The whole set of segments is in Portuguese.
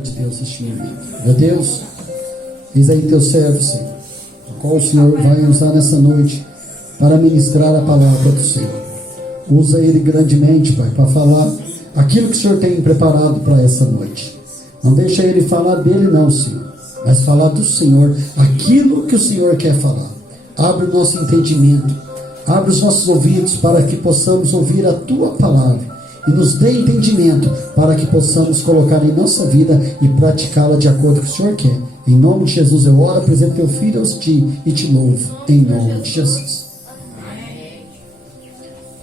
De Deus neste momento. Meu Deus, eis aí teu servo, Senhor, o qual o Senhor vai usar nessa noite para ministrar a palavra do Senhor. Usa ele grandemente, Pai, para falar aquilo que o Senhor tem preparado para essa noite. Não deixa ele falar dele não, Senhor, mas falar do Senhor, aquilo que o Senhor quer falar. Abre o nosso entendimento, abre os nossos ouvidos para que possamos ouvir a tua palavra. E nos dê entendimento para que possamos colocar em nossa vida e praticá-la de acordo com o que o Senhor quer. Em nome de Jesus eu oro, apresento teu filho aos ti e te louvo. Em nome de Jesus.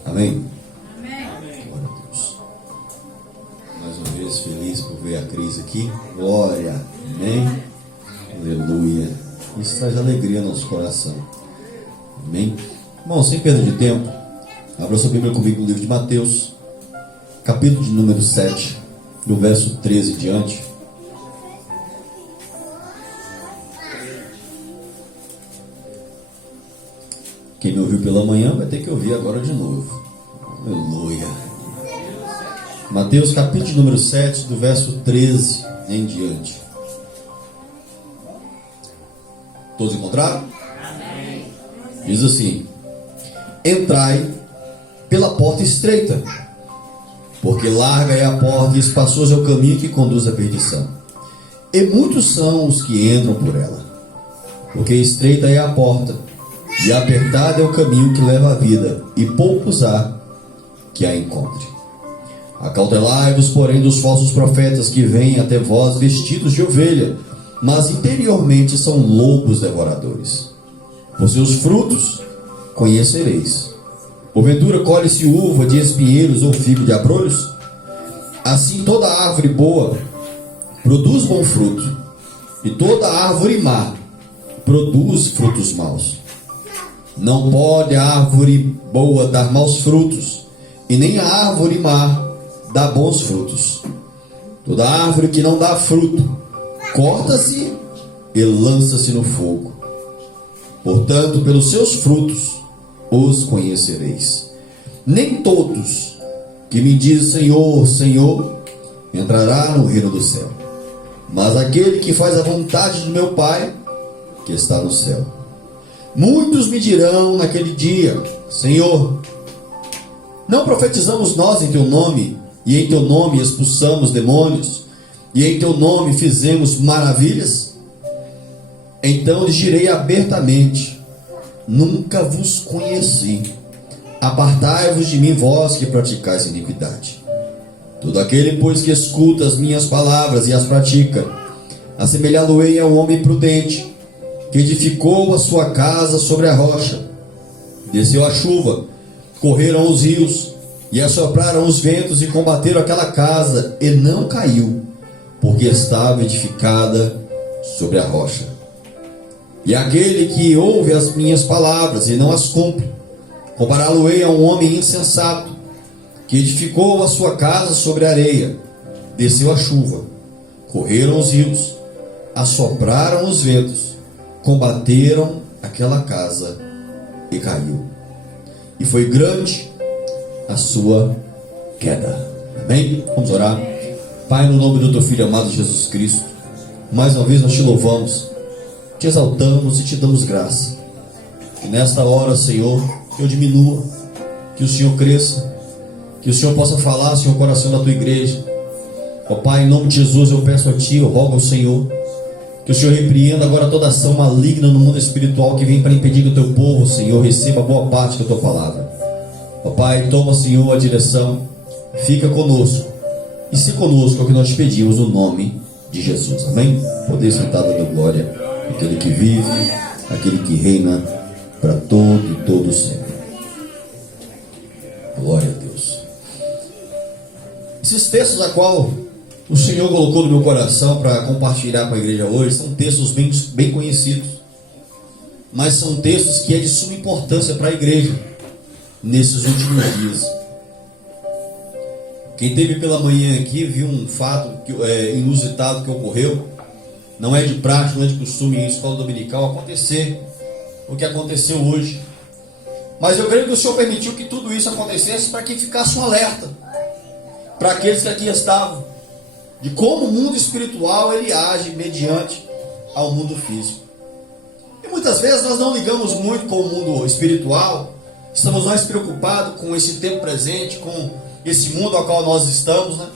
Amém. Glória a Deus. Mais uma vez feliz por ver a Cris aqui. Glória. Amém. Aleluia. Isso traz alegria no nosso coração. Amém. Bom, sem perda de tempo, abra sua Bíblia comigo no livro de Mateus, capítulo de número 7, do verso 13 em diante. Quem me ouviu pela manhã vai ter que ouvir agora de novo. Aleluia. Mateus capítulo de número 7, do verso 13 em diante. Todos encontraram? Amém. Diz assim: entrai pela porta estreita, porque larga é a porta e espaçoso é o caminho que conduz à perdição, e muitos são os que entram por ela. Porque estreita é a porta, e apertado é o caminho que leva à vida, e poucos há que a encontre. Acautelai-vos, porém, dos falsos profetas que vêm até vós vestidos de ovelha, mas interiormente são lobos devoradores. Por seus frutos conhecereis. Porventura colhe-se uva de espinheiros ou figo de abrolhos? Assim toda árvore boa produz bom fruto, e toda árvore má produz frutos maus. Não pode a árvore boa dar maus frutos, e nem a árvore má dar bons frutos. Toda árvore que não dá fruto corta-se e lança-se no fogo. Portanto, pelos seus frutos os conhecereis. Nem todos que me dizem Senhor, Senhor, entrará no reino do céu, mas aquele que faz a vontade do meu Pai que está no céu. Muitos me dirão naquele dia: Senhor, não profetizamos nós em teu nome, e em teu nome expulsamos demônios, e em teu nome fizemos maravilhas? Então lhes direi abertamente: nunca vos conheci. Apartai-vos de mim, vós que praticais iniquidade. Todo aquele, pois, que escuta as minhas palavras e as pratica, assemelhá-lo-ei a um homem prudente, que edificou a sua casa sobre a rocha. Desceu a chuva, correram os rios, e assopraram os ventos, e combateram aquela casa, e não caiu, porque estava edificada sobre a rocha. E aquele que ouve as minhas palavras e não as cumpre, compará-lo-ei a um homem insensato, que edificou a sua casa sobre a areia. Desceu a chuva, correram os rios, assopraram os ventos, combateram aquela casa e caiu. E foi grande a sua queda. Amém? Vamos orar. Pai, no nome do teu Filho amado Jesus Cristo, mais uma vez nós te louvamos, te exaltamos e te damos graça. Que nesta hora, Senhor, que eu diminua, que o Senhor cresça, que o Senhor possa falar, Senhor, o coração da tua igreja. Ó Pai, em nome de Jesus eu peço a Ti, eu rogo ao Senhor, que o Senhor repreenda agora toda ação maligna no mundo espiritual que vem para impedir que o teu povo, Senhor, receba boa parte da tua palavra. Ó Pai, toma, Senhor, a direção, fica conosco, e se conosco é o que nós te pedimos no nome de Jesus. Amém? Poder sentar dando glória aquele que vive, aquele que reina para todo e todo sempre. Glória a Deus. Esses textos a qual o Senhor colocou no meu coração para compartilhar com a igreja hoje são textos bem conhecidos, mas são textos que é de suma importância para a igreja nesses últimos dias. Quem teve pela manhã aqui viu um fato inusitado que ocorreu. Não é de prática, não é de costume em escola dominical acontecer o que aconteceu hoje. Mas eu creio que o Senhor permitiu que tudo isso acontecesse para que ficasse um alerta para aqueles que aqui estavam. de como o mundo espiritual ele age mediante ao mundo físico. E muitas vezes nós não ligamos muito com o mundo espiritual, estamos mais preocupados com esse tempo presente, com esse mundo ao qual nós estamos, né?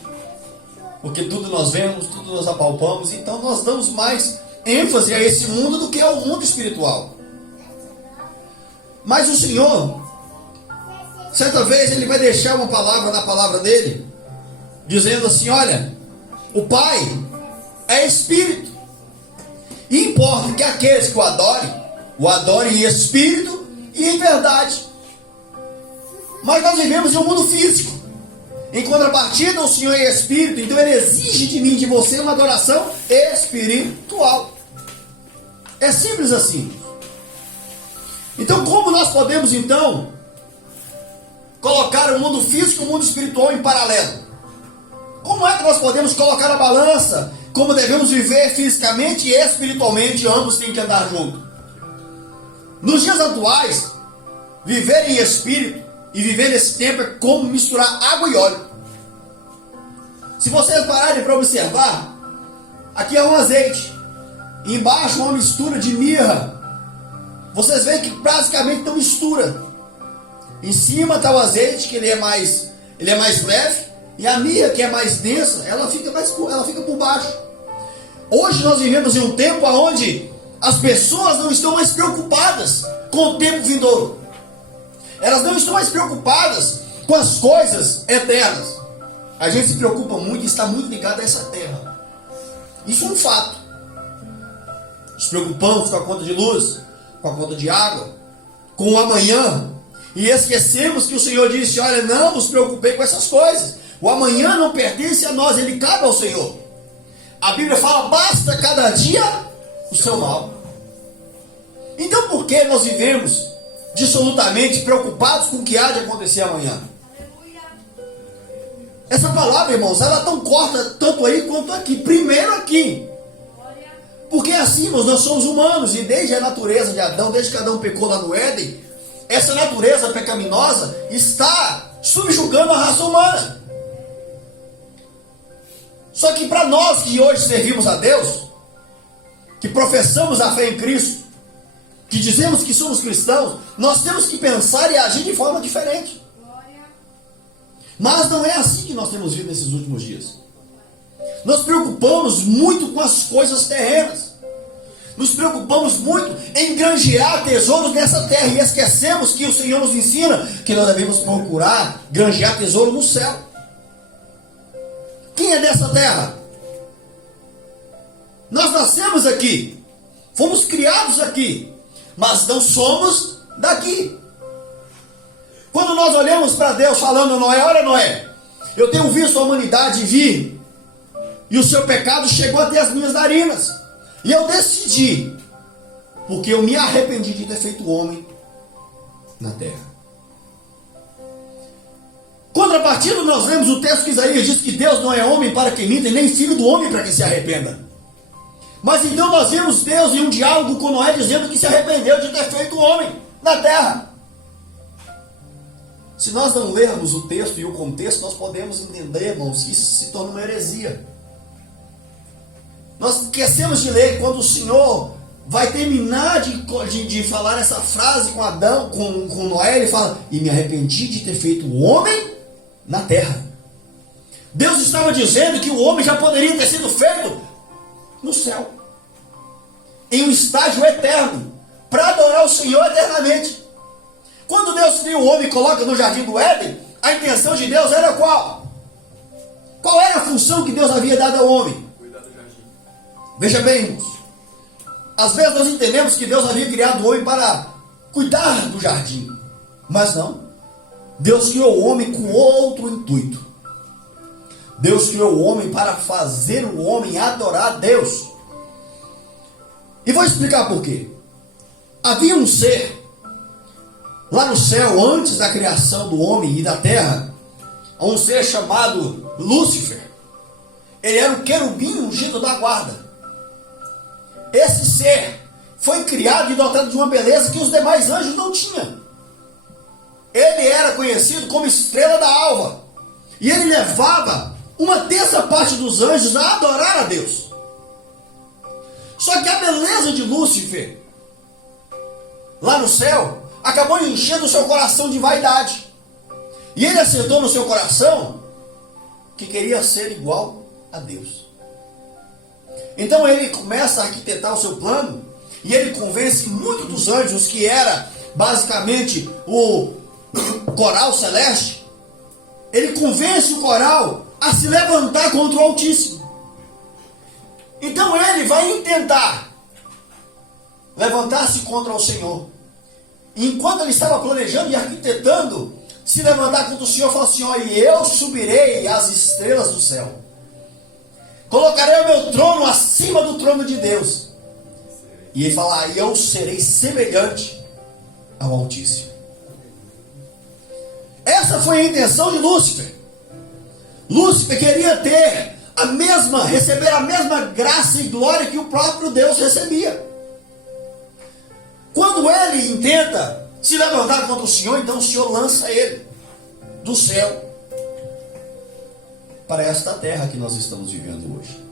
Porque tudo nós vemos, tudo nós apalpamos, então nós damos mais ênfase a esse mundo do que ao mundo espiritual. Mas o Senhor, certa vez, Ele vai deixar uma palavra na palavra dele, dizendo assim: olha, o Pai é Espírito, e importa que aqueles que o adorem em Espírito e em verdade. Mas nós vivemos em um mundo físico. Em contrapartida, o Senhor é Espírito, então Ele exige de mim e de você uma adoração espiritual. É simples assim. Então, como nós podemos, então, colocar o mundo físico e o mundo espiritual em paralelo? Como é que nós podemos colocar a balança? Como devemos viver fisicamente e espiritualmente, ambos têm que andar juntos. Nos dias atuais, viver em espírito e viver nesse tempo é como misturar água e óleo. Se vocês pararem para observar, aqui é um azeite, e embaixo uma mistura de mirra. Vocês veem que basicamente não mistura. Em cima está o azeite, que ele é mais leve, e a mirra, que é mais densa, ela fica por baixo. Hoje nós vivemos em um tempo onde as pessoas não estão mais preocupadas com o tempo vindouro. Elas não estão mais preocupadas com as coisas eternas. A gente se preocupa muito e está muito ligado a essa terra. Isso é um fato. Nos preocupamos com a conta de luz, com a conta de água, com o amanhã, e esquecemos que o Senhor disse: olha, não vos preocupei com essas coisas. O amanhã não pertence a nós, ele cabe ao Senhor. A Bíblia fala: basta cada dia o seu mal. Então por que nós vivemos dissolutamente preocupados com o que há de acontecer amanhã? Essa palavra, irmãos, ela não corta tanto aí quanto aqui. Primeiro aqui. Porque assim, nós somos humanos, e desde a natureza de Adão, desde que Adão pecou lá no Éden, essa natureza pecaminosa está subjugando a raça humana. Só que para nós que hoje servimos a Deus, que professamos a fé em Cristo, que dizemos que somos cristãos, nós temos que pensar e agir de forma diferente. Mas não é assim que nós temos vivido nesses últimos dias. Nós preocupamos muito com as coisas terrenas. Nos preocupamos muito em granjear tesouros nessa terra, e esquecemos que o Senhor nos ensina que nós devemos procurar granjear tesouro no céu. Quem é dessa terra? Nós nascemos aqui, fomos criados aqui, mas não somos daqui. Quando nós olhamos para Deus falando: Noé, olha Noé, eu tenho visto a humanidade vir, e o seu pecado chegou até as minhas narinas, e eu decidi, porque eu me arrependi de ter feito homem na terra. Contrapartida, nós vemos o texto que Isaías diz que Deus não é homem para que minta, e nem filho do homem para que se arrependa. Mas então nós vemos Deus em um diálogo com Noé dizendo que se arrependeu de ter feito homem na terra. Se nós não lermos o texto e o contexto, nós podemos entender, irmãos, que isso se torna uma heresia. Nós esquecemos de ler quando o Senhor vai terminar de falar essa frase com Adão, com Noé. Ele fala: e me arrependi de ter feito o homem na terra. Deus estava dizendo que o homem já poderia ter sido feito no céu, em um estágio eterno, para adorar o Senhor eternamente. Quando Deus cria o homem e coloca no jardim do Éden, a intenção de Deus era qual? Qual era a função que Deus havia dado ao homem? Cuidar do jardim. Veja bem, irmãos, às vezes nós entendemos que Deus havia criado o homem para cuidar do jardim, mas não. Deus criou o homem com outro intuito. Deus criou o homem para fazer o homem adorar a Deus. E vou explicar por quê. Havia um ser lá no céu, antes da criação do homem e da terra, um ser chamado Lúcifer. Ele era o querubim ungido da guarda. Esse ser foi criado e dotado de uma beleza que os demais anjos não tinham. Ele era conhecido como estrela da alva, e ele levava uma terça parte dos anjos a adorar a Deus. Só que a beleza de Lúcifer, lá no céu, acabou enchendo o seu coração de vaidade. E ele acertou no seu coração que queria ser igual a Deus. Então ele começa a arquitetar o seu plano, e ele convence muitos dos anjos, que era basicamente o coral celeste. Ele convence o coral a se levantar contra o Altíssimo. Então ele vai tentar levantar-se contra o Senhor. E enquanto ele estava planejando e arquitetando se levantar contra o Senhor, falou assim: olha, eu subirei às estrelas do céu, colocarei o meu trono acima do trono de Deus. E ele fala: eu serei semelhante ao Altíssimo. Essa foi a intenção de Lúcifer. Lúcifer queria receber a mesma graça e glória que o próprio Deus recebia. Quando ele tenta se levantar contra o Senhor, então o Senhor lança ele do céu para esta terra que nós estamos vivendo hoje.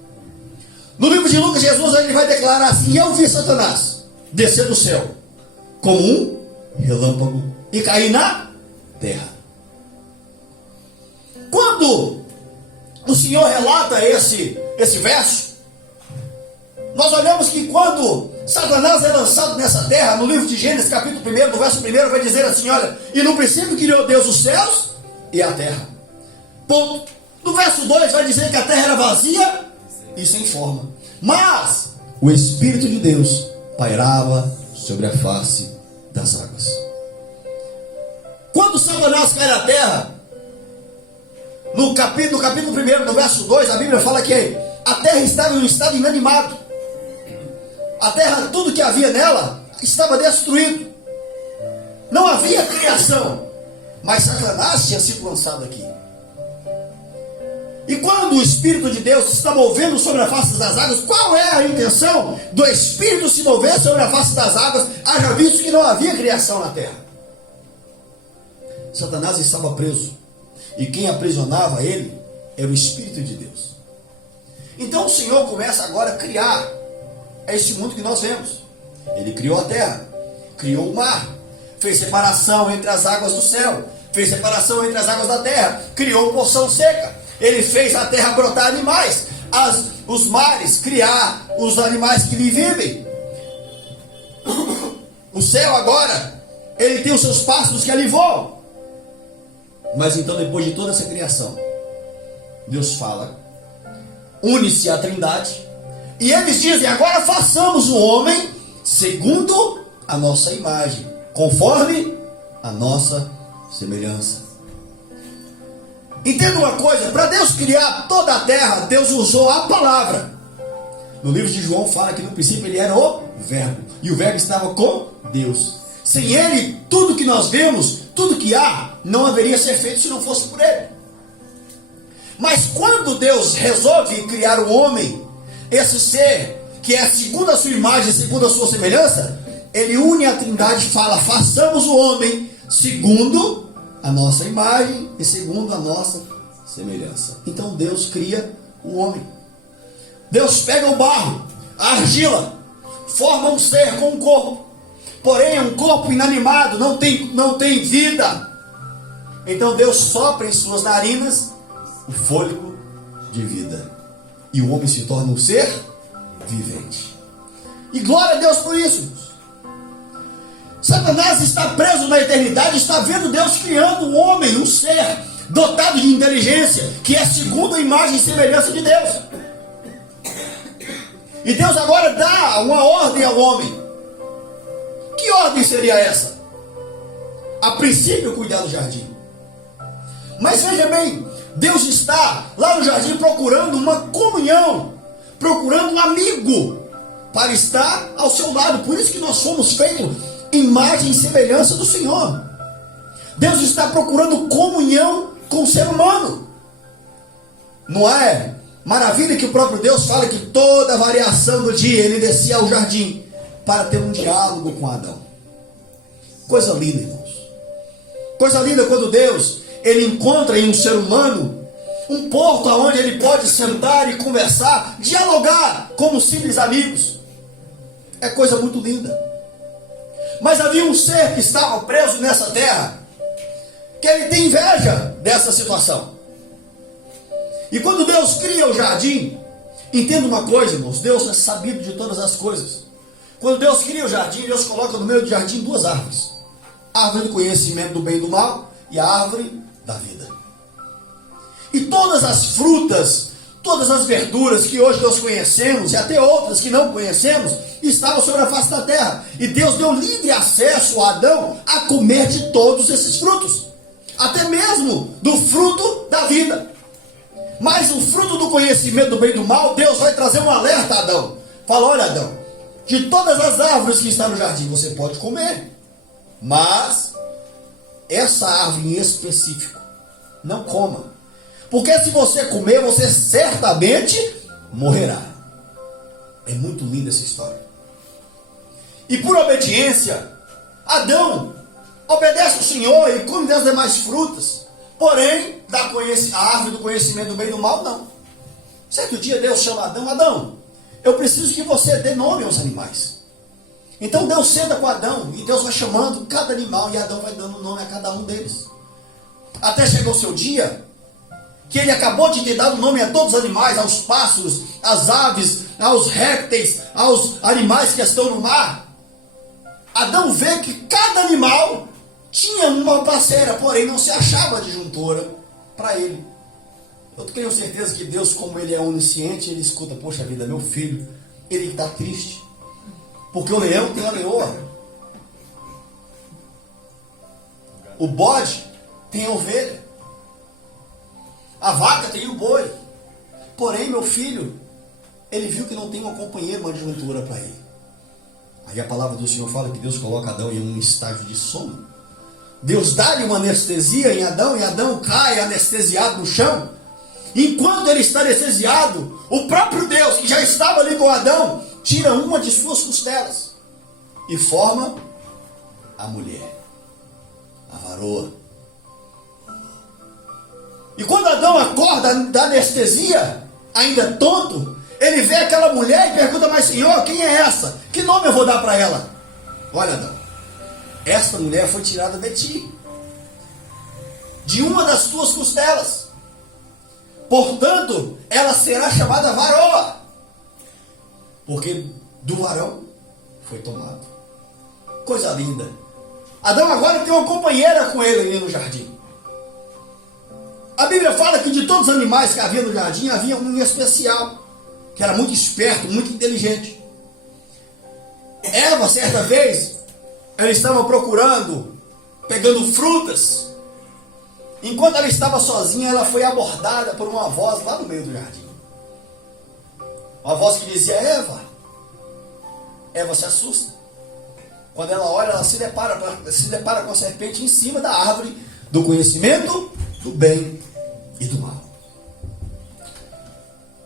No livro de Lucas, Jesus ele vai declarar assim: eu vi Satanás descer do céu como um relâmpago e cair na terra. Quando o Senhor relata esse verso, nós olhamos que quando Satanás é lançado nessa terra, no livro de Gênesis capítulo 1, no verso 1, vai dizer assim: olha, e no princípio criou Deus os céus e a terra. Ponto. No verso 2 vai dizer que a terra era vazia e sem forma, mas o Espírito de Deus pairava sobre a face das águas. Quando Satanás cai na terra, no capítulo 1, no verso 2, a Bíblia fala que a terra estava em um estado inanimado. A terra, tudo que havia nela, estava destruído. Não havia criação. Mas Satanás tinha sido lançado aqui. E quando o Espírito de Deus se está movendo sobre a face das águas, qual é a intenção do Espírito se mover sobre a face das águas, haja visto que não havia criação na terra? Satanás estava preso. E quem aprisionava ele era o Espírito de Deus. Então o Senhor começa agora a criar este mundo que nós vemos. Ele criou a terra, criou o mar, fez separação entre as águas do céu, fez separação entre as águas da terra, criou porção seca. Ele fez a terra brotar animais, os mares criar os animais que lhe vivem. O céu agora, ele tem os seus pássaros que ali voam. Mas então, depois de toda essa criação, Deus fala, une-se a Trindade, e eles dizem: agora façamos o homem segundo a nossa imagem, conforme a nossa semelhança. Entenda uma coisa: para Deus criar toda a terra, Deus usou a palavra. No livro de João fala que no princípio ele era o Verbo, e o Verbo estava com Deus. Sem ele, tudo que nós vemos, tudo que há, não haveria ser feito se não fosse por ele. Mas quando Deus resolve criar o homem, esse ser que é segundo a sua imagem, segundo a sua semelhança, ele une a Trindade e fala: façamos o homem segundo a nossa imagem e segundo a nossa semelhança. Então Deus cria o homem. Deus pega o barro, a argila, forma um ser com um corpo, porém é um corpo inanimado, não tem vida. Então Deus sopra em suas narinas o fôlego de vida, e o homem se torna um ser vivente. E glória a Deus por isso. Satanás está preso na eternidade, está vendo Deus criando um homem, um ser dotado de inteligência, que é segundo a imagem e semelhança de Deus. E Deus agora dá uma ordem ao homem. Que ordem seria essa? A princípio, cuidar do jardim. Mas veja bem, Deus está lá no jardim procurando uma comunhão, procurando um amigo para estar ao seu lado. Por isso que nós fomos feitos imagem e semelhança do Senhor. Deus está procurando comunhão com o ser humano. Não é maravilha que o próprio Deus fala que toda variação do dia ele descia ao jardim para ter um diálogo com Adão? Coisa linda, irmãos. Coisa linda quando Deus ele encontra em um ser humano um porto onde ele pode sentar e conversar, dialogar como simples amigos. É coisa muito linda. Mas havia um ser que estava preso nessa terra, que ele tem inveja dessa situação. E quando Deus cria o jardim, entenda uma coisa, irmãos, Deus é sabido de todas as coisas. Quando Deus cria o jardim, Deus coloca no meio do jardim duas árvores: a árvore do conhecimento do bem e do mal e a árvore da vida. E todas as frutas, todas as verduras que hoje nós conhecemos, e até outras que não conhecemos, estavam sobre a face da terra. E Deus deu livre acesso a Adão a comer de todos esses frutos, até mesmo do fruto da vida. Mas o fruto do conhecimento do bem e do mal, Deus vai trazer um alerta a Adão. Fala: olha, Adão, de todas as árvores que estão no jardim você pode comer, mas essa árvore em específico não coma, porque se você comer, você certamente morrerá. É muito linda essa história. E por obediência, Adão obedece ao Senhor e come das demais frutas. Porém, a árvore do conhecimento do bem e do mal, não. Certo dia Deus chama Adão: Adão, eu preciso que você dê nome aos animais. Então Deus senta com Adão e Deus vai chamando cada animal e Adão vai dando nome a cada um deles. Até chegou o seu dia que ele acabou de ter dado nome a todos os animais, aos pássaros, às aves, aos répteis, aos animais que estão no mar. Adão vê que cada animal tinha uma parceira, porém não se achava adjuntora para ele. Eu tenho certeza que Deus, como ele é onisciente, ele escuta: poxa vida, meu filho, ele está triste, porque o leão tem a leoa, o bode tem a ovelha, a vaca tem o boi. Porém, meu filho, ele viu que não tem uma companheira, uma adjuntora para ele. Aí a palavra do Senhor fala que Deus coloca Adão em um estágio de sono. Deus dá-lhe uma anestesia em Adão, e Adão cai anestesiado no chão. Enquanto ele está anestesiado, o próprio Deus, que já estava ali com Adão, tira uma de suas costelas e forma a mulher, a varoa. E quando Adão acorda da anestesia, ainda tonto, ele vê aquela mulher e pergunta: mas Senhor, quem é essa? Que nome eu vou dar para ela? Olha, Adão, esta mulher foi tirada de ti, de uma das tuas costelas. Portanto, ela será chamada varoa, porque do varão foi tomado. Coisa linda. Adão agora tem uma companheira com ele ali no jardim. A Bíblia fala que de todos os animais que havia no jardim, havia um em especial, que era muito esperto, muito inteligente. Eva, certa vez, ela estava pegando frutas. Enquanto ela estava sozinha, ela foi abordada por uma voz lá no meio do jardim. Uma voz que dizia: Eva. Eva se assusta. Quando ela olha, ela se depara com a serpente em cima da árvore do conhecimento do bem e do mal.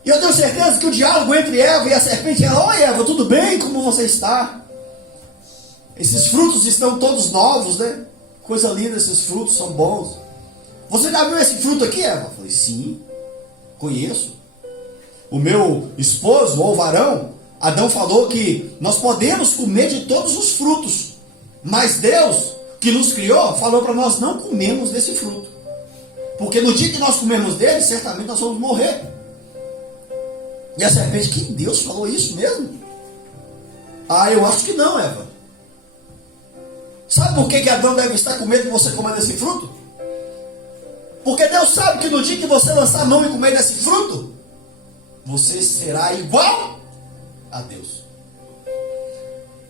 E eu tenho certeza que o diálogo entre Eva e a serpente era: oi, Eva, tudo bem? Como você está? Esses frutos estão todos novos, né? Coisa linda, esses frutos são bons. Você já viu esse fruto aqui, Eva? Eu falei: sim, conheço. O meu esposo, ou varão, Adão, falou que nós podemos comer de todos os frutos, mas Deus, que nos criou, falou para nós não comermos desse fruto, porque no dia que nós comermos dele, certamente nós vamos morrer. E a serpente: que Deus falou isso mesmo? Ah, eu acho que não, Eva. Sabe por que Adão deve estar com medo de você comer desse fruto? Porque Deus sabe que no dia que você lançar a mão e comer desse fruto, você será igual a Deus.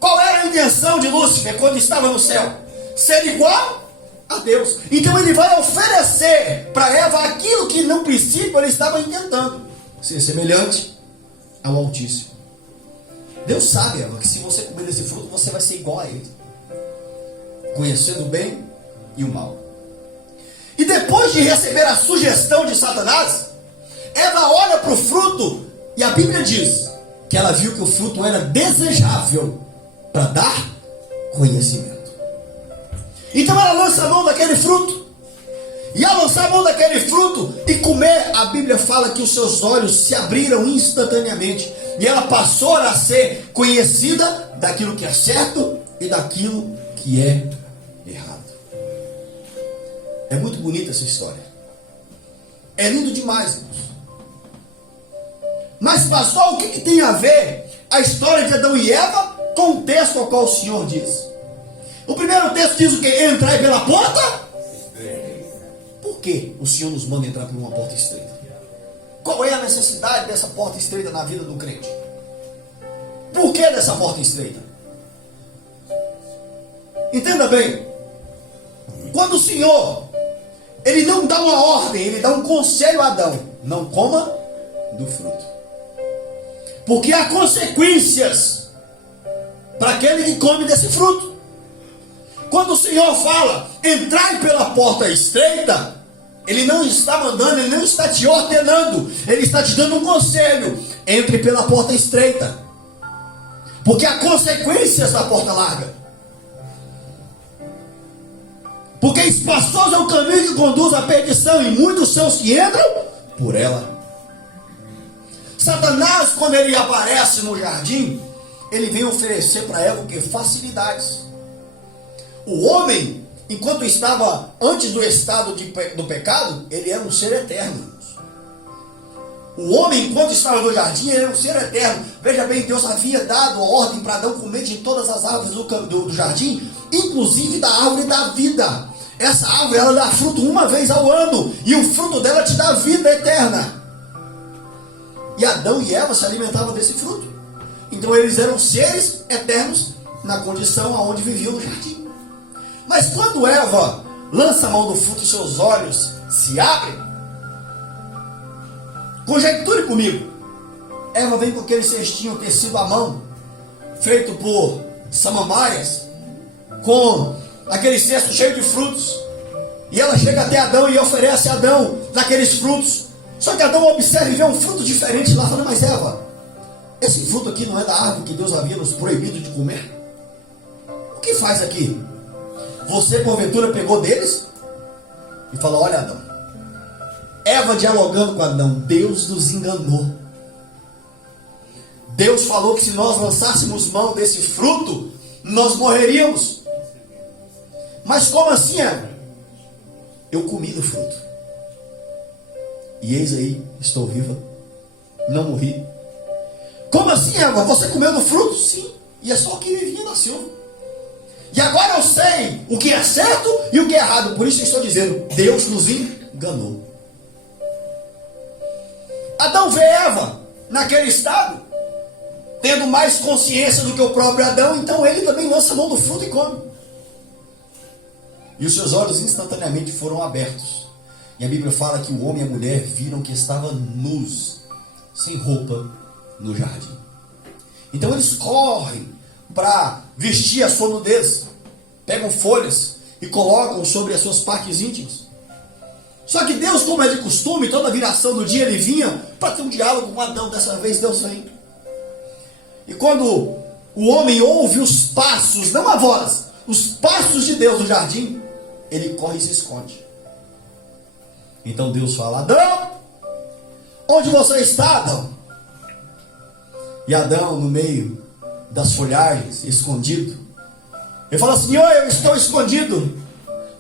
Qual era a intenção de Lúcifer quando estava no céu? Ser igual a Deus. Então ele vai oferecer para Eva aquilo que no princípio ele estava intentando: ser semelhante ao Altíssimo. Deus sabe, Eva, que se você comer desse fruto, você vai ser igual a ele, conhecendo o bem e o mal. E depois de receber a sugestão de Satanás, Eva olha para o fruto e a Bíblia diz que ela viu que o fruto era desejável para dar conhecimento. Então ela lança a mão daquele fruto E ao lançar a mão daquele fruto e comer, a Bíblia fala que os seus olhos se abriram instantaneamente. E ela passou a ser conhecida daquilo que é certo e daquilo que é errado. É muito bonita essa história. É lindo demais, irmãos. Mas, pastor, o que tem a ver a história de Adão e Eva com o texto ao qual o Senhor diz? O primeiro texto diz o quê? Entrai pela porta. Por que o Senhor nos manda entrar por uma porta estreita? Qual é a necessidade dessa porta estreita na vida do crente? Por que dessa porta estreita? Entenda bem. Quando o Senhor, Ele não dá uma ordem, Ele dá um conselho a Adão: não coma do fruto. Porque há consequências para aquele que come desse fruto. Quando o Senhor fala, entrai pela porta estreita, Ele não está mandando, Ele não está te ordenando, Ele está te dando um conselho: entre pela porta estreita. Porque há consequências da porta larga. Porque espaçoso é o caminho que conduz à perdição, e muitos são os que entram por ela. Satanás, quando ele aparece no jardim, ele vem oferecer para Eva o que? Facilidades. O homem, enquanto estava antes do estado do pecado, ele era um ser eterno. O homem, enquanto estava no jardim, ele era um ser eterno. Veja bem, Deus havia dado a ordem para Adão comer de todas as árvores do jardim, inclusive da árvore da vida. Essa árvore, ela dá fruto uma vez ao ano, e o fruto dela te dá vida eterna. E Adão e Eva se alimentavam desse fruto. Então eles eram seres eternos na condição aonde viviam no jardim. Mas quando Eva lança a mão do fruto e seus olhos se abrem, conjecture comigo. Eva vem com aquele cestinho tecido à mão, feito por samambaias, com aquele cesto cheio de frutos. E ela chega até Adão e oferece a Adão daqueles frutos. Só que Adão observa e vê um fruto diferente lá, falando: mas Eva, esse fruto aqui não é da árvore que Deus havia nos proibido de comer? O que faz aqui? Você porventura pegou deles? E falou: olha, Adão. Eva dialogando com Adão: Deus nos enganou. Deus falou que se nós lançássemos mão desse fruto, nós morreríamos. Mas como assim, Eva? Eu comi do fruto. E eis aí, estou viva. Não morri. Como assim, Eva? Você comeu do fruto? Sim. E é só o que vivia na Silva. E agora eu sei o que é certo e o que é errado. Por isso eu estou dizendo: Deus nos enganou. Adão vê Eva naquele estado, tendo mais consciência do que o próprio Adão. Então ele também lança a mão do fruto e come. E os seus olhos instantaneamente foram abertos. E a Bíblia fala que o homem e a mulher viram que estavam nus, sem roupa, no jardim. Então eles correm para vestir a sua nudez, pegam folhas e colocam sobre as suas partes íntimas. Só que Deus, como é de costume, toda viração do dia ele vinha para ter um diálogo com Adão. Dessa vez Deus vem. E quando o homem ouve os passos, não a voz, os passos de Deus no jardim, ele corre e se esconde. Então Deus fala: Adão, onde você está, Adão? E Adão, no meio das folhagens, escondido, ele fala: Senhor, eu estou escondido,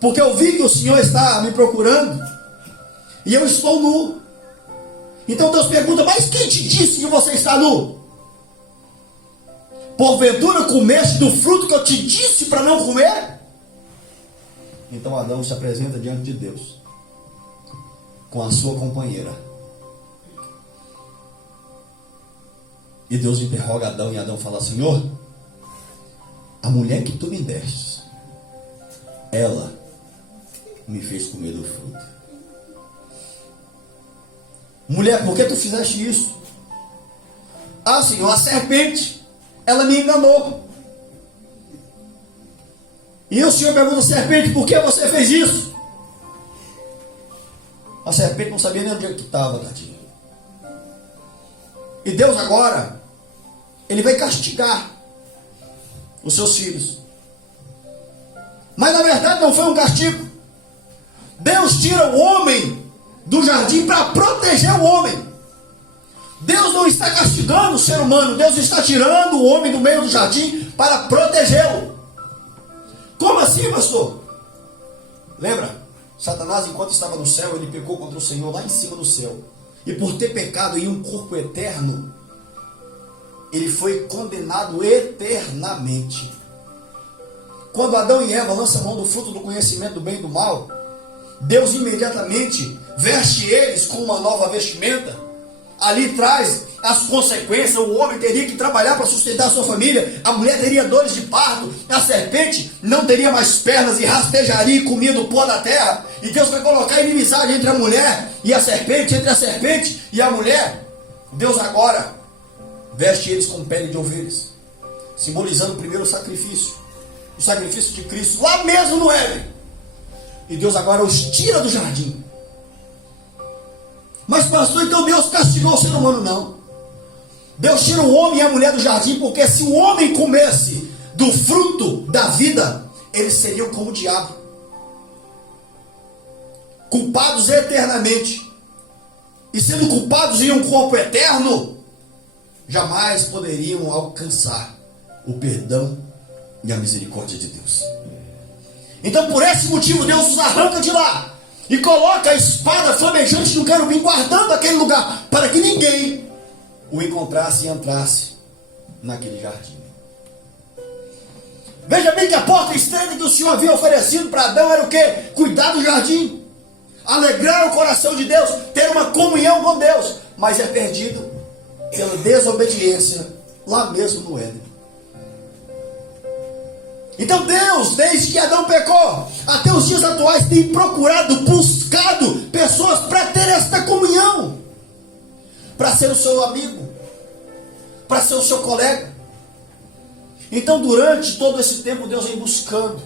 porque eu vi que o Senhor está me procurando, e eu estou nu. Então Deus pergunta: mas quem te disse que você está nu? Porventura comeste do fruto que eu te disse para não comer? Então Adão se apresenta diante de Deus com a sua companheira. E Deus interroga Adão, e Adão fala: Senhor, a mulher que tu me deste, ela me fez comer do fruto. Mulher, por que tu fizeste isso? Ah, Senhor, a serpente, ela me enganou. E o Senhor pergunta: serpente, por que você fez isso? A serpente não sabia nem onde que estava, tadinha. E Deus agora, Ele vai castigar os seus filhos. Mas na verdade não foi um castigo. Deus tira o homem do jardim para proteger o homem. Deus não está castigando o ser humano, Deus está tirando o homem do meio do jardim para protegê-lo. Como assim, pastor? Lembra? Satanás, enquanto estava no céu, ele pecou contra o Senhor lá em cima do céu. E por ter pecado em um corpo eterno, ele foi condenado eternamente. Quando Adão e Eva lançam a mão do fruto do conhecimento do bem e do mal, Deus imediatamente veste eles com uma nova vestimenta. Ali traz as consequências. O homem teria que trabalhar para sustentar a sua família, a mulher teria dores de parto, a serpente não teria mais pernas e rastejaria e comia do pó da terra. E Deus vai colocar inimizade entre a mulher e a serpente, entre a serpente e a mulher. Deus agora veste eles com pele de ovelhas, simbolizando o primeiro sacrifício, o sacrifício de Cristo, lá mesmo no Éden. E Deus agora os tira do jardim. Mas pastor, então Deus castigou o ser humano? Não. Deus tira o homem e a mulher do jardim, porque se o homem comesse do fruto da vida, eles seriam como o diabo, culpados eternamente. E sendo culpados em um corpo eterno, jamais poderiam alcançar o perdão e a misericórdia de Deus. Então por esse motivo Deus os arranca de lá e coloca a espada flamejante do querubim, guardando aquele lugar, para que ninguém o encontrasse e entrasse naquele jardim. Veja bem que a porta estreita que o Senhor havia oferecido para Adão era o quê? Cuidar do jardim, alegrar o coração de Deus, ter uma comunhão com Deus, mas é perdido pela desobediência lá mesmo no Éden. Então Deus, desde que Adão pecou até os dias atuais, tem procurado, buscado pessoas para ter esta comunhão, para ser o seu amigo, para ser o seu colega. Então durante todo esse tempo Deus vem buscando.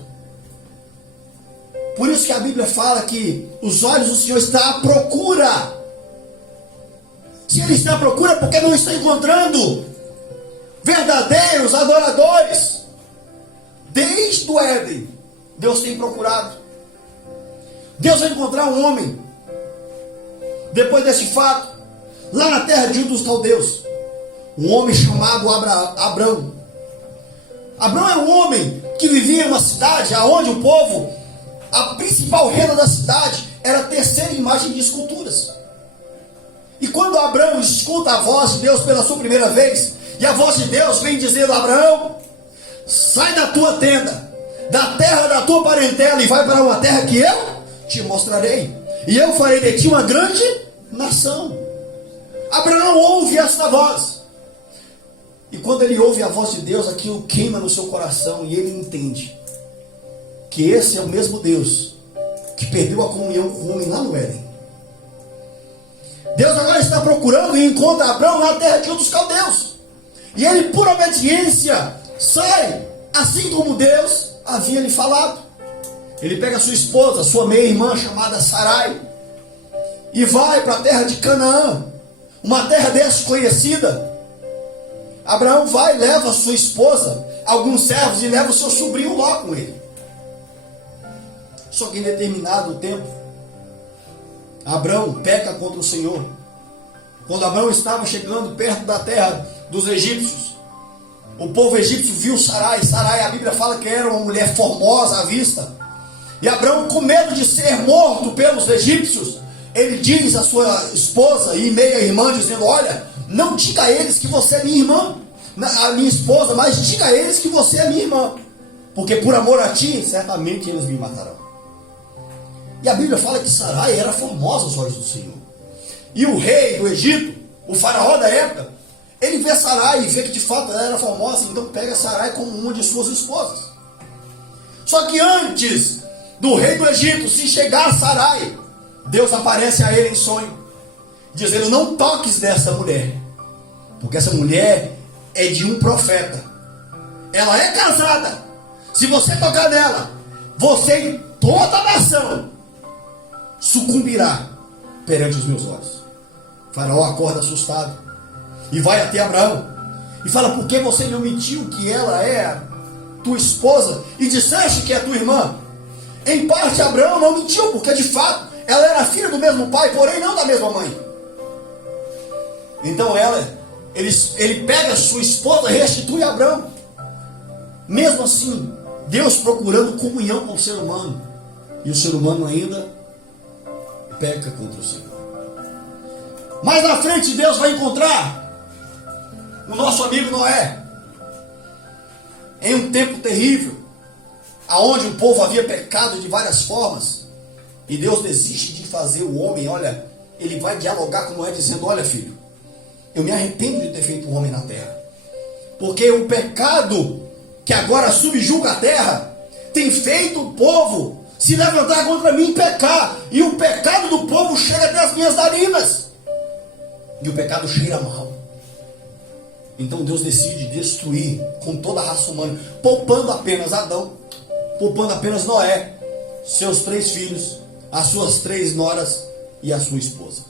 Por isso que a Bíblia fala que os olhos do Senhor estão à procura. Se Ele está à procura, é porque não está encontrando verdadeiros adoradores. Desde o Éden, Deus tem procurado. Deus vai encontrar um homem, depois desse fato, lá na terra de Ur dos Caldeus, um homem chamado Abrão. Abrão é um homem que vivia em uma cidade onde o povo, a principal renda da cidade era tecer imagem de esculturas. E quando Abrão escuta a voz de Deus pela sua primeira vez, e a voz de Deus vem dizendo: Abraão, sai da tua tenda, da terra da tua parentela, e vai para uma terra que eu te mostrarei, e eu farei de ti uma grande nação. Abraão ouve esta voz, e quando ele ouve a voz de Deus, aquilo queima no seu coração, e ele entende que esse é o mesmo Deus que perdeu a comunhão com o homem lá no Éden. Deus agora está procurando e encontra Abraão na terra de Ur dos Caldeus, e ele, por obediência, sai, assim como Deus havia lhe falado. Ele pega sua esposa, sua meia-irmã chamada Sarai, e vai para a terra de Canaã, uma terra desconhecida. Abraão vai, leva sua esposa, alguns servos, e leva o seu sobrinho Ló com ele. Só que em determinado tempo, Abraão peca contra o Senhor. Quando Abraão estava chegando perto da terra dos egípcios, o povo egípcio viu Sarai. Sarai, a Bíblia fala que era uma mulher formosa à vista. E Abraão, com medo de ser morto pelos egípcios, ele diz à sua esposa e meia-irmã, dizendo: olha, não diga a eles que você é minha irmã, a minha esposa, mas diga a eles que você é minha irmã, porque por amor a ti, certamente eles me matarão. E a Bíblia fala que Sarai era formosa aos olhos do Senhor. E o rei do Egito, o faraó da época, ele vê Sarai e vê que de fato ela era formosa, então pega Sarai como uma de suas esposas. Só que antes do rei do Egito se chegar a Sarai, Deus aparece a ele em sonho, dizendo: não toques nessa mulher, porque essa mulher é de um profeta, ela é casada. Se você tocar nela, você e toda a nação sucumbirá perante os meus olhos. O faraó acorda assustado e vai até Abraão e fala: por que você me omitiu que ela é tua esposa e disseste que é tua irmã? Em parte, Abraão não mentiu, porque de fato ela era filha do mesmo pai, porém não da mesma mãe. Então ele pega sua esposa e restitui a Abraão. Mesmo assim, Deus procurando comunhão com o ser humano, e o ser humano ainda peca contra o Senhor. Mais na frente, Deus vai encontrar o nosso amigo Noé em um tempo terrível, aonde o povo havia pecado de várias formas, e Deus desiste de fazer o homem. Olha, ele vai dialogar com Noé dizendo: olha, filho, eu me arrependo de ter feito o homem na terra, porque o pecado que agora subjuga a terra tem feito o povo se levantar contra mim e pecar, e o pecado do povo chega até as minhas narinas, e o pecado cheira mal. Então Deus decide destruir com toda a raça humana, poupando apenas Adão, poupando apenas Noé, seus 3 filhos, as suas 3 noras e a sua esposa,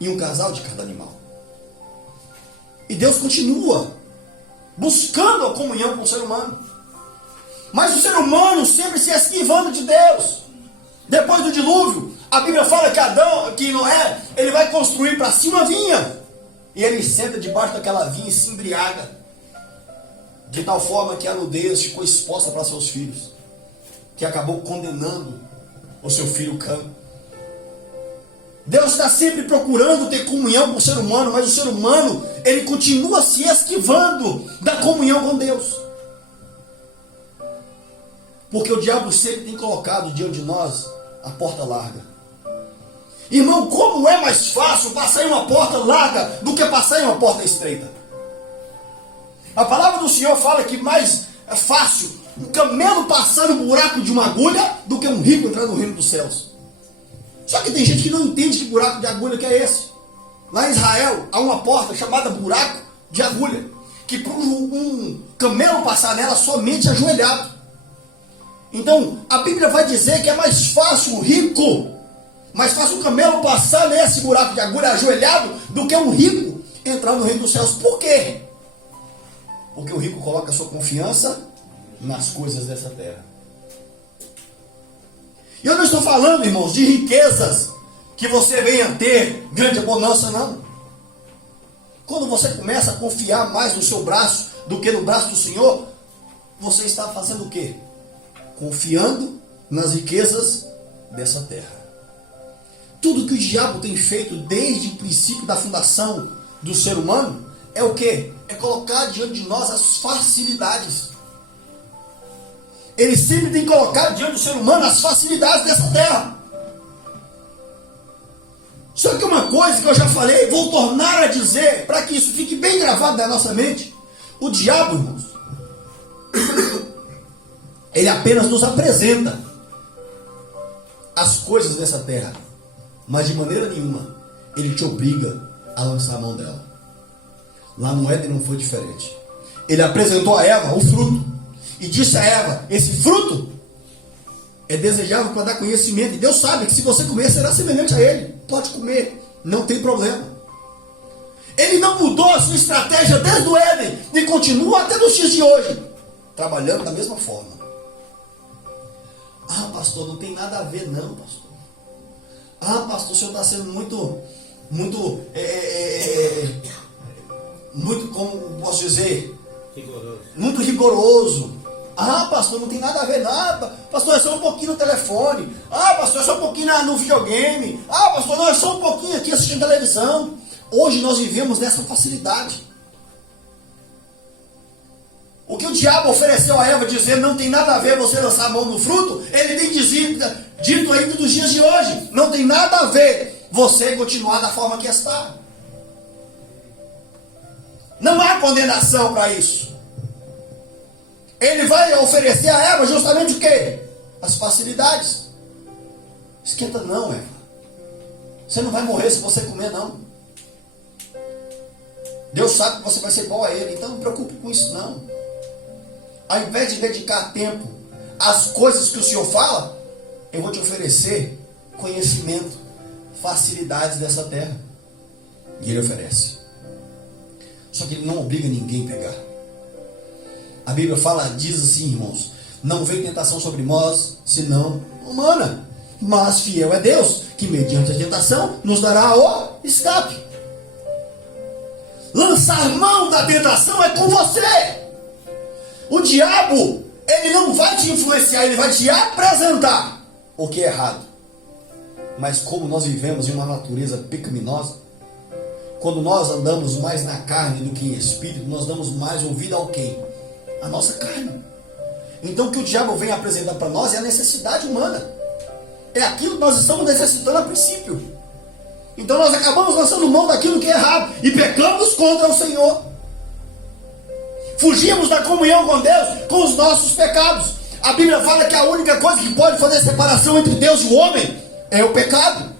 e um casal de cada animal. E Deus continua buscando a comunhão com o ser humano, mas o ser humano sempre se esquivando de Deus. Depois do dilúvio, a Bíblia fala que Noé, ele vai construir para si uma vinha, e ele senta debaixo daquela vinha e se embriaga, de tal forma que a nudez ficou exposta para seus filhos, que acabou condenando o seu filho Cã. Deus está sempre procurando ter comunhão com o ser humano, mas o ser humano, ele continua se esquivando da comunhão com Deus, porque o diabo sempre tem colocado diante de nós a porta larga. Irmão, como é mais fácil passar em uma porta larga do que passar em uma porta estreita? A palavra do Senhor fala que mais é fácil um camelo passar no buraco de uma agulha do que um rico entrar no reino dos céus. Só que tem gente que não entende que buraco de agulha que é esse. Lá em Israel há uma porta chamada buraco de agulha, que para um camelo passar nela somente ajoelhado. Então a Bíblia vai dizer que é mais fácil o rico, mais fácil o camelo passar nesse buraco de agulha ajoelhado do que um rico entrar no reino dos céus. Por quê? Porque o rico coloca a sua confiança nas coisas dessa terra. E eu não estou falando, irmãos, de riquezas que você venha ter grande abundância, não. Quando você começa a confiar mais no seu braço do que no braço do Senhor, você está fazendo o quê? Confiando nas riquezas dessa terra. Tudo que o diabo tem feito desde o princípio da fundação do ser humano é o quê? É colocar diante de nós as facilidades. Ele sempre tem colocado diante do ser humano as facilidades dessa terra. Só que uma coisa que eu já falei, vou tornar a dizer, para que isso fique bem gravado na nossa mente: o diabo, irmãos, ele apenas nos apresenta as coisas dessa terra, mas de maneira nenhuma ele te obriga a lançar a mão dela. Lá no Éden não foi diferente. Ele apresentou a Eva o fruto e disse a Eva: esse fruto é desejável para dar conhecimento, e Deus sabe que se você comer será semelhante a ele. Pode comer, não tem problema. Ele não mudou a sua estratégia desde o Éden e continua até nos dias de hoje trabalhando da mesma forma. Ah, pastor, não tem nada a ver não, pastor. Ah, pastor, o senhor está sendo muito, como posso dizer, muito rigoroso. Ah, pastor, não tem nada a ver nada. Pastor, é só um pouquinho no telefone. Ah, pastor, é só um pouquinho no videogame. Ah, pastor, não, é só um pouquinho aqui assistindo televisão. Hoje nós vivemos nessa facilidade. O que o diabo ofereceu a Eva, dizendo não tem nada a ver você lançar a mão no fruto, ele tem dito ainda dos dias de hoje: não tem nada a ver você continuar da forma que está. Não há condenação para isso. Ele vai oferecer a Eva justamente o quê? As facilidades. Esquenta não, Eva. Você não vai morrer se você comer, não. Deus sabe que você vai ser igual a ele, então não preocupe com isso, não. Ao invés de dedicar tempo às coisas que o Senhor fala, eu vou te oferecer conhecimento, facilidades dessa terra. E ele oferece. Só que ele não obriga ninguém a pegar. A Bíblia diz assim, irmãos: não veio tentação sobre nós, senão humana. Mas fiel é Deus, que mediante a tentação nos dará o escape. Lançar mão da tentação é com você. O diabo, ele não vai te influenciar, ele vai te apresentar o que é errado. Mas como nós vivemos em uma natureza pecaminosa, quando nós andamos mais na carne do que em espírito, nós damos mais ouvido ao quem? A nossa carne. Então o que o diabo vem apresentar para nós é a necessidade humana. É aquilo que nós estamos necessitando a princípio. Então nós acabamos lançando mão daquilo que é errado e pecamos contra o Senhor. Fugimos da comunhão com Deus com os nossos pecados. A Bíblia fala que a única coisa que pode fazer separação entre Deus e o homem é o pecado.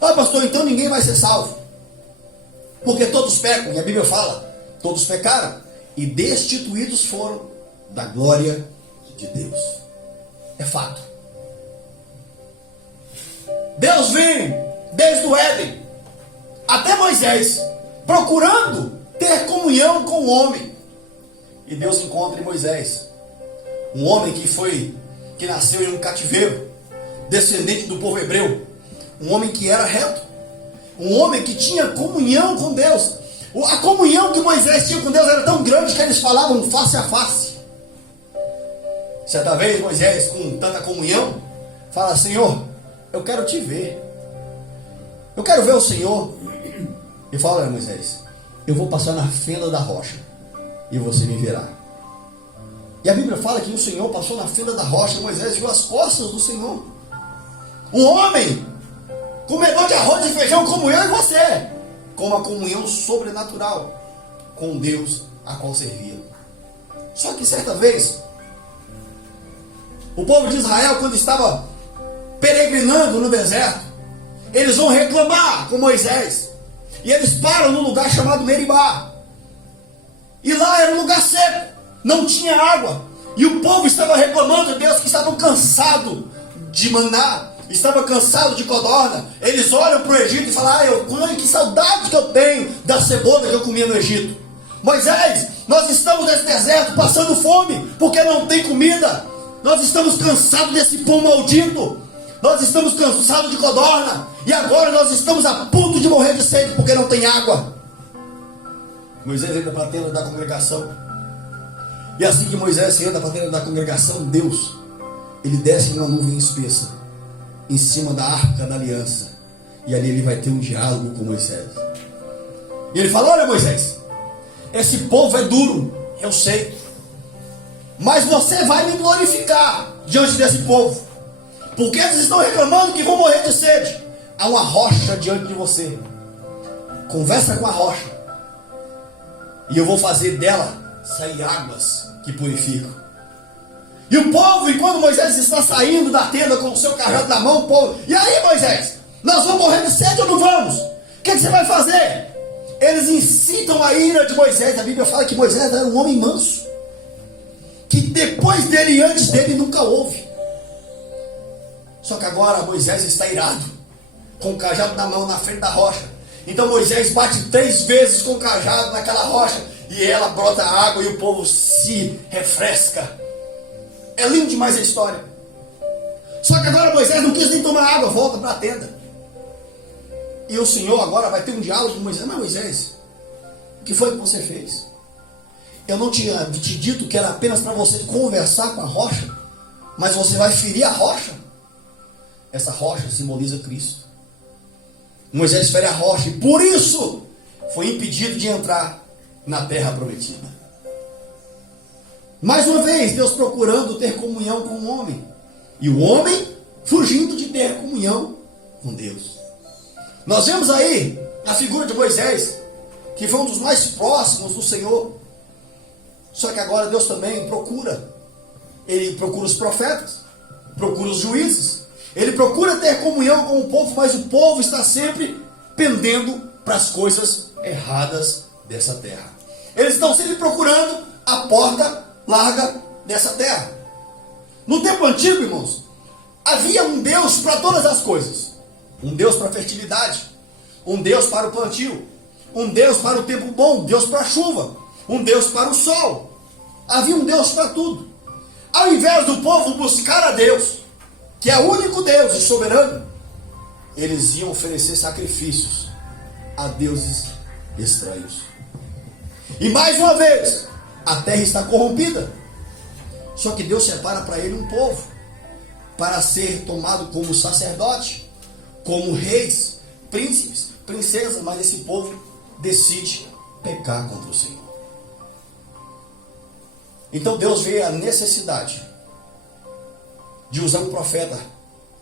Ah, pastor, então ninguém vai ser salvo. Porque todos pecam, e a Bíblia fala, todos pecaram e destituídos foram da glória de Deus. É fato. Deus vem desde o Éden até Moisés procurando ter comunhão com o homem. E Deus encontra em Moisés um homem que nasceu em um cativeiro, descendente do povo hebreu, um homem que era reto, um homem que tinha comunhão com Deus. A comunhão que Moisés tinha com Deus era tão grande que eles falavam face a face. Certa vez Moisés, com tanta comunhão, fala: Senhor, eu quero te ver, eu quero ver o Senhor. E fala: olha, Moisés, eu vou passar na fenda da rocha e você me verá. E a Bíblia fala que o Senhor passou na fenda da rocha, Moisés viu as costas do Senhor. Um homem comedor de arroz e feijão como eu e você, com uma comunhão sobrenatural com Deus a qual servia. Só que certa vez, o povo de Israel, quando estava peregrinando no deserto, eles vão reclamar com Moisés, e eles param num lugar chamado Meribá, e lá era um lugar seco, não tinha água, e o povo estava reclamando de Deus, que estavam cansados de maná, estava cansado de codorna. Eles olham para o Egito e falam: que saudade que eu tenho da cebola que eu comia no Egito. Moisés, nós estamos nesse deserto passando fome, porque não tem comida. Nós estamos cansados desse pão maldito. Nós estamos cansados de codorna. E agora nós estamos a ponto de morrer de sede, porque não tem água. Moisés entra para a tenda da congregação. E assim que Moisés entra para a tenda da congregação, Deus, ele desce em uma nuvem espessa em cima da arca da aliança, e ali ele vai ter um diálogo com Moisés. E ele fala: olha, Moisés, esse povo é duro, eu sei, mas você vai me glorificar diante desse povo, porque eles estão reclamando que vão morrer de sede. Há uma rocha diante de você, conversa com a rocha, e eu vou fazer dela sair águas que purificam. E o povo, enquanto Moisés está saindo da tenda com o seu cajado na mão, o povo: e aí, Moisés, nós vamos morrer de sede ou não vamos? O que você vai fazer? Eles incitam a ira de Moisés. A Bíblia fala que Moisés era um homem manso, que depois dele e antes dele nunca houve. Só que agora Moisés está irado, com o cajado na mão na frente da rocha. Então Moisés bate 3 vezes com o cajado naquela rocha, e ela brota água e o povo se refresca. É lindo demais a história. Só que agora Moisés não quis nem tomar água, volta para a tenda. E o Senhor agora vai ter um diálogo com Moisés: mas Moisés, o que foi que você fez? Eu não tinha te dito que era apenas para você conversar com a rocha, mas você vai ferir a rocha. Essa rocha simboliza Cristo. Moisés fere a rocha e por isso foi impedido de entrar na terra prometida. Mais uma vez, Deus procurando ter comunhão com o homem, e o homem fugindo de ter comunhão com Deus. Nós vemos aí a figura de Moisés, que foi um dos mais próximos do Senhor. Só que agora Deus também procura. Ele procura os profetas, procura os juízes. Ele procura ter comunhão com o povo, mas o povo está sempre pendendo para as coisas erradas dessa terra. Eles estão sempre procurando a porta larga dessa terra. No tempo antigo, irmãos, havia um Deus para todas as coisas. Um Deus para a fertilidade, um Deus para o plantio, um Deus para o tempo bom, um Deus para a chuva, um Deus para o sol. Havia um Deus para tudo. Ao invés do povo buscar a Deus, que é o único Deus e soberano, eles iam oferecer sacrifícios a deuses estranhos. E mais uma vez, a terra está corrompida. Só que Deus separa para ele um povo, para ser tomado como sacerdote, como reis, príncipes, princesas, mas esse povo decide pecar contra o Senhor. Então Deus vê a necessidade de usar um profeta,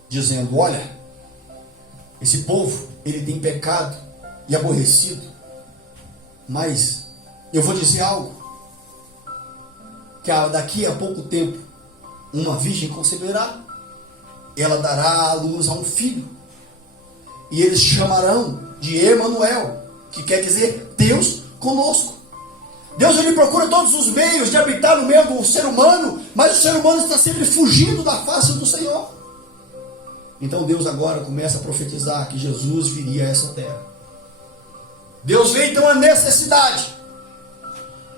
dizendo: olha, esse povo, ele tem pecado e aborrecido, mas eu vou dizer algo, que daqui a pouco tempo, uma virgem conceberá, ela dará à luz a um filho, e eles chamarão de Emanuel, que quer dizer Deus conosco. Deus, ele procura todos os meios de habitar no meio do ser humano, mas o ser humano está sempre fugindo da face do Senhor. Então Deus agora começa a profetizar que Jesus viria a essa terra. Deus vê então a necessidade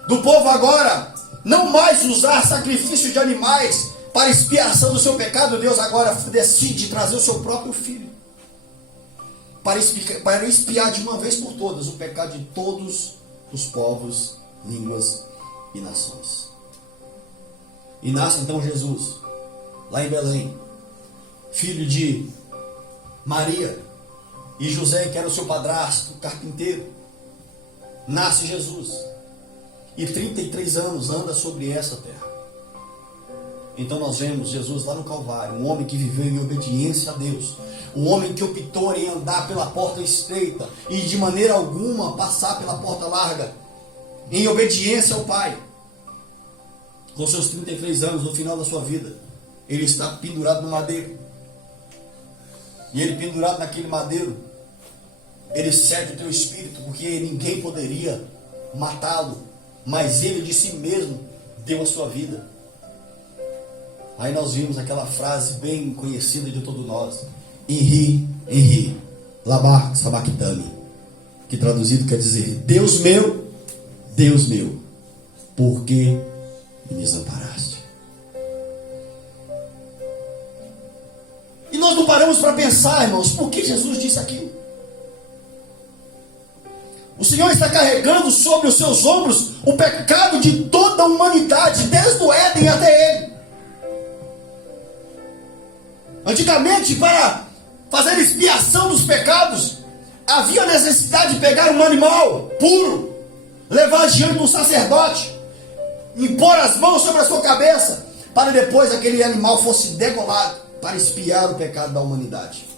do povo agora não mais usar sacrifício de animais para expiação do seu pecado. Deus agora decide trazer o seu próprio filho para expiar de uma vez por todas o pecado de todos os povos, línguas e nações. E nasce então Jesus, lá em Belém, filho de Maria e José, que era o seu padrasto, carpinteiro. Nasce Jesus, e 33 anos anda sobre essa terra. Então nós vemos Jesus lá no Calvário, um homem que viveu em obediência a Deus, um homem que optou em andar pela porta estreita e de maneira alguma passar pela porta larga, em obediência ao Pai. Com seus 33 anos, no final da sua vida, ele está pendurado no madeiro. E ele pendurado naquele madeiro, ele cede o teu espírito, porque ninguém poderia matá-lo, mas ele de si mesmo deu a sua vida. Aí nós vimos aquela frase bem conhecida de todos nós: Henri, Henri, lama sabachthani, que traduzido quer dizer: Deus meu, por que me desamparaste? E nós não paramos para pensar, irmãos, por que Jesus disse aquilo? O Senhor está carregando sobre os seus ombros o pecado de toda a humanidade, desde o Éden até ele. Antigamente, para fazer expiação dos pecados, havia necessidade de pegar um animal puro, levar diante de um sacerdote, impor as mãos sobre a sua cabeça, para depois aquele animal fosse degolado, para expiar o pecado da humanidade.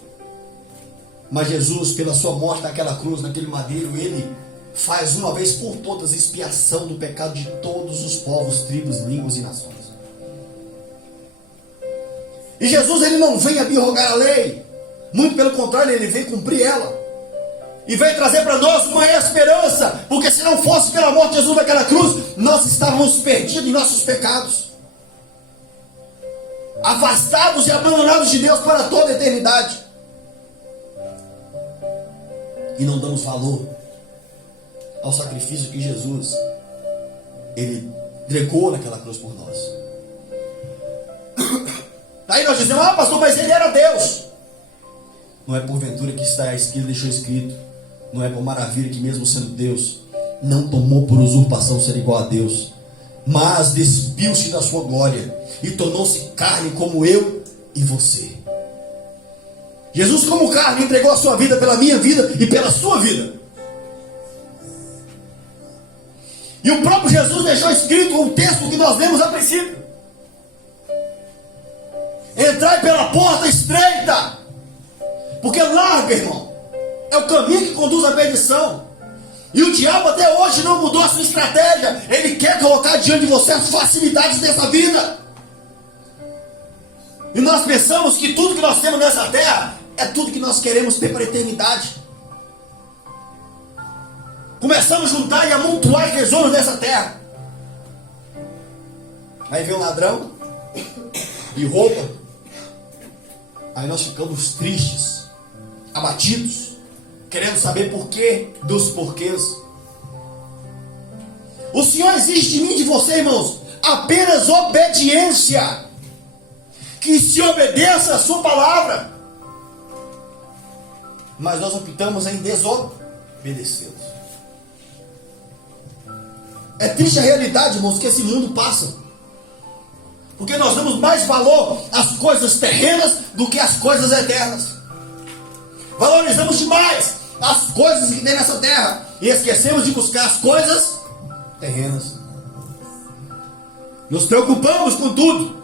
Mas Jesus, pela sua morte naquela cruz, naquele madeiro, ele faz uma vez por todas expiação do pecado de todos os povos, tribos, línguas e nações. E Jesus, ele não vem abrogar a lei, muito pelo contrário, ele vem cumprir ela, e vem trazer para nós uma esperança, porque se não fosse pela morte de Jesus naquela cruz, nós estávamos perdidos em nossos pecados, afastados e abandonados de Deus para toda a eternidade. E não damos valor ao sacrifício que Jesus, ele entregou naquela cruz por nós. Aí nós dizemos: ah, pastor, mas ele era Deus. Não é porventura que está escrito, deixou escrito, não é por maravilha que mesmo sendo Deus, não tomou por usurpação ser igual a Deus, mas despiu-se da sua glória e tornou-se carne como eu e você. Jesus, como carne, entregou a sua vida pela minha vida e pela sua vida. E o próprio Jesus deixou escrito o texto que nós lemos a princípio: entrai pela porta estreita, porque larga, irmão, é o caminho que conduz à perdição. E o diabo até hoje não mudou a sua estratégia. Ele quer colocar diante de você as facilidades dessa vida. E nós pensamos que tudo que nós temos nessa terra é tudo que nós queremos ter para a eternidade. Começamos a juntar e amontoar os tesouros dessa terra. Aí vem um ladrão e rouba. Aí nós ficamos tristes, abatidos, querendo saber porquê dos porquês. O Senhor exige de mim e de você, irmãos, apenas obediência. Que se obedeça a sua palavra. Mas nós optamos em desobedecê-los. É triste a realidade, irmãos, que esse mundo passa. Porque nós damos mais valor às coisas terrenas do que às coisas eternas. Valorizamos demais as coisas que tem nessa terra e esquecemos de buscar as coisas terrenas. Nos preocupamos com tudo,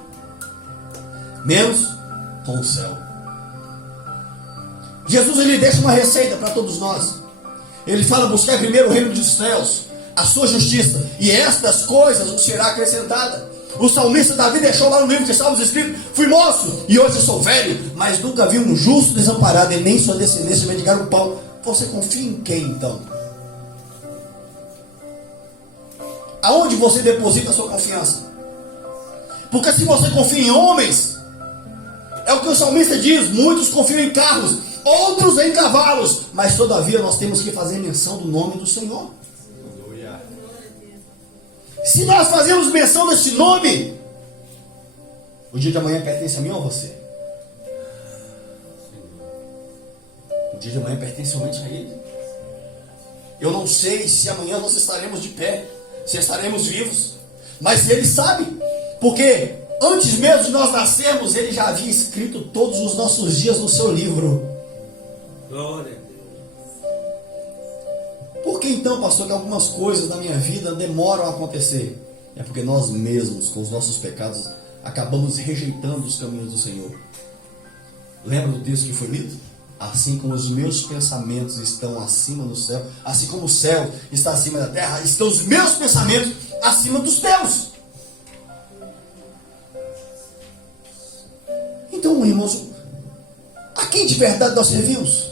menos com o céu. Jesus, ele deixa uma receita para todos nós. Ele fala: buscar primeiro o reino dos céus, a sua justiça, e estas coisas vos será acrescentada. O salmista Davi deixou lá no livro de Salmos escrito: fui moço e hoje sou velho, mas nunca vi um justo desamparado, e nem sua descendência mendigar o pão. Você confia em quem então? Aonde você deposita a sua confiança? Porque se você confia em homens, é o que o salmista diz: muitos confiam em carros, outros em cavalos, mas todavia nós temos que fazer menção do nome do Senhor. Se nós fazemos menção desse nome, o dia de amanhã pertence a mim ou a você? O dia de amanhã pertence somente a Ele. Eu não sei se amanhã nós estaremos de pé, se estaremos vivos, mas Ele sabe, porque antes mesmo de nós nascermos, Ele já havia escrito todos os nossos dias no seu livro. Glória. Por que então, pastor, que algumas coisas na minha vida demoram a acontecer? É porque nós mesmos, com os nossos pecados, acabamos rejeitando os caminhos do Senhor. Lembra do texto que foi lido? Assim como os meus pensamentos estão acima do céu, assim como o céu está acima da terra, estão os meus pensamentos acima dos teus. Então, irmãos, a quem de verdade nós servimos?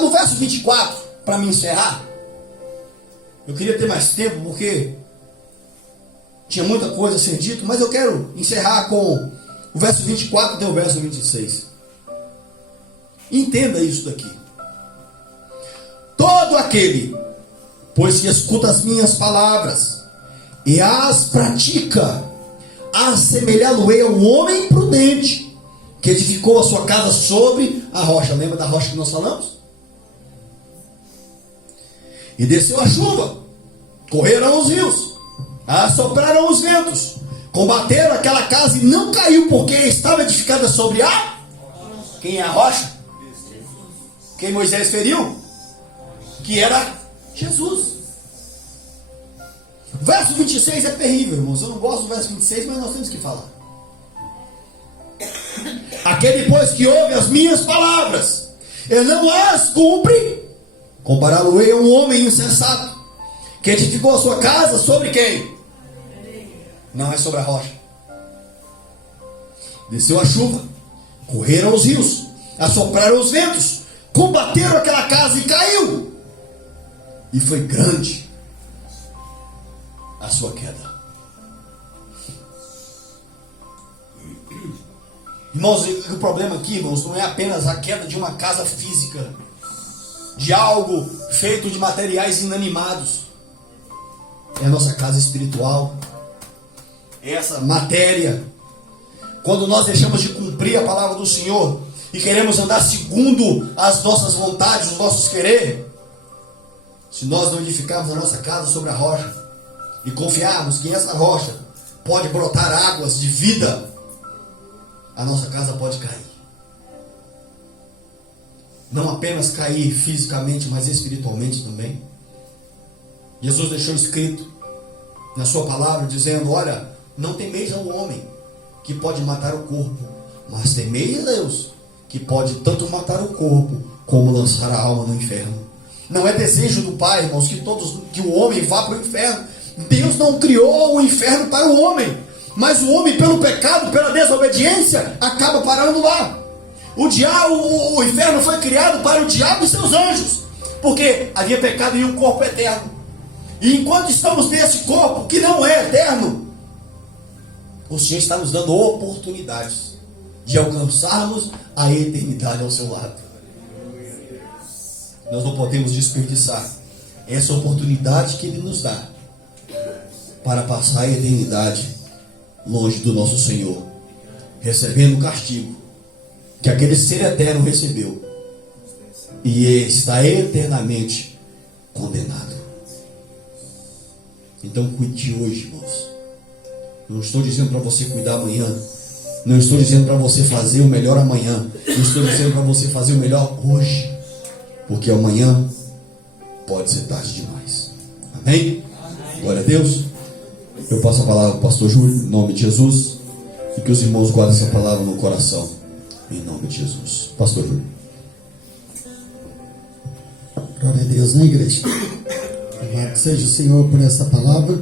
No verso 24, para me encerrar, eu queria ter mais tempo, porque tinha muita coisa a ser dito, mas eu quero encerrar com o verso 24 até o verso 26. Entenda isso daqui. Todo aquele, pois que escuta as minhas palavras e as pratica, assemelhá-lo-ei a um homem prudente, que edificou a sua casa sobre a rocha. Lembra da rocha que nós falamos? E desceu a chuva, correram os rios, assopraram os ventos, combateram aquela casa e não caiu, porque estava edificada sobre a... Quem é a rocha? Quem Moisés feriu? Que era Jesus. Verso 26 é terrível, irmãos. Eu não gosto do verso 26, mas nós temos que falar. Aquele, pois, que ouve as minhas palavras e não as cumpre, compará-lo-ei a um homem insensato, que edificou a sua casa sobre quem? Não é sobre a rocha. Desceu a chuva, correram os rios, assopraram os ventos, combateram aquela casa e caiu. E foi grande a sua queda. Irmãos, o problema aqui, irmãos, não é apenas a queda de uma casa física, de algo feito de materiais inanimados. É a nossa casa espiritual, é essa matéria. Quando nós deixamos de cumprir a palavra do Senhor e queremos andar segundo as nossas vontades, os nossos querer, se nós não edificarmos a nossa casa sobre a rocha e confiarmos que essa rocha pode brotar águas de vida, a nossa casa pode cair. Não apenas cair fisicamente, mas espiritualmente também. Jesus deixou escrito na sua palavra, dizendo: olha, não temeis ao homem que pode matar o corpo, mas temeis a Deus, que pode tanto matar o corpo como lançar a alma no inferno. Não é desejo do Pai, irmãos, que o homem vá para o inferno. Deus não criou o inferno para o homem, mas o homem, pelo pecado, pela desobediência, acaba parando lá. O inferno foi criado para o diabo e seus anjos, porque havia pecado em um corpo eterno. E enquanto estamos nesse corpo que não é eterno, o Senhor está nos dando oportunidades de alcançarmos a eternidade ao seu lado. Nós não podemos desperdiçar essa oportunidade que Ele nos dá para passar a eternidade longe do nosso Senhor, recebendo o castigo que aquele ser eterno recebeu e está eternamente condenado. Então cuide de hoje, irmãos. Não estou dizendo para você cuidar amanhã. Não estou dizendo para você fazer o melhor amanhã. Não estou dizendo para você fazer o melhor hoje. Porque amanhã pode ser tarde demais. Amém? Glória a Deus. Eu passo a palavra para o pastor Júlio, em nome de Jesus. E que os irmãos guardem essa palavra no coração, em nome de Jesus. Pastor Júlio. Glória a Deus, né, igreja? Louvado seja o Senhor por essa palavra.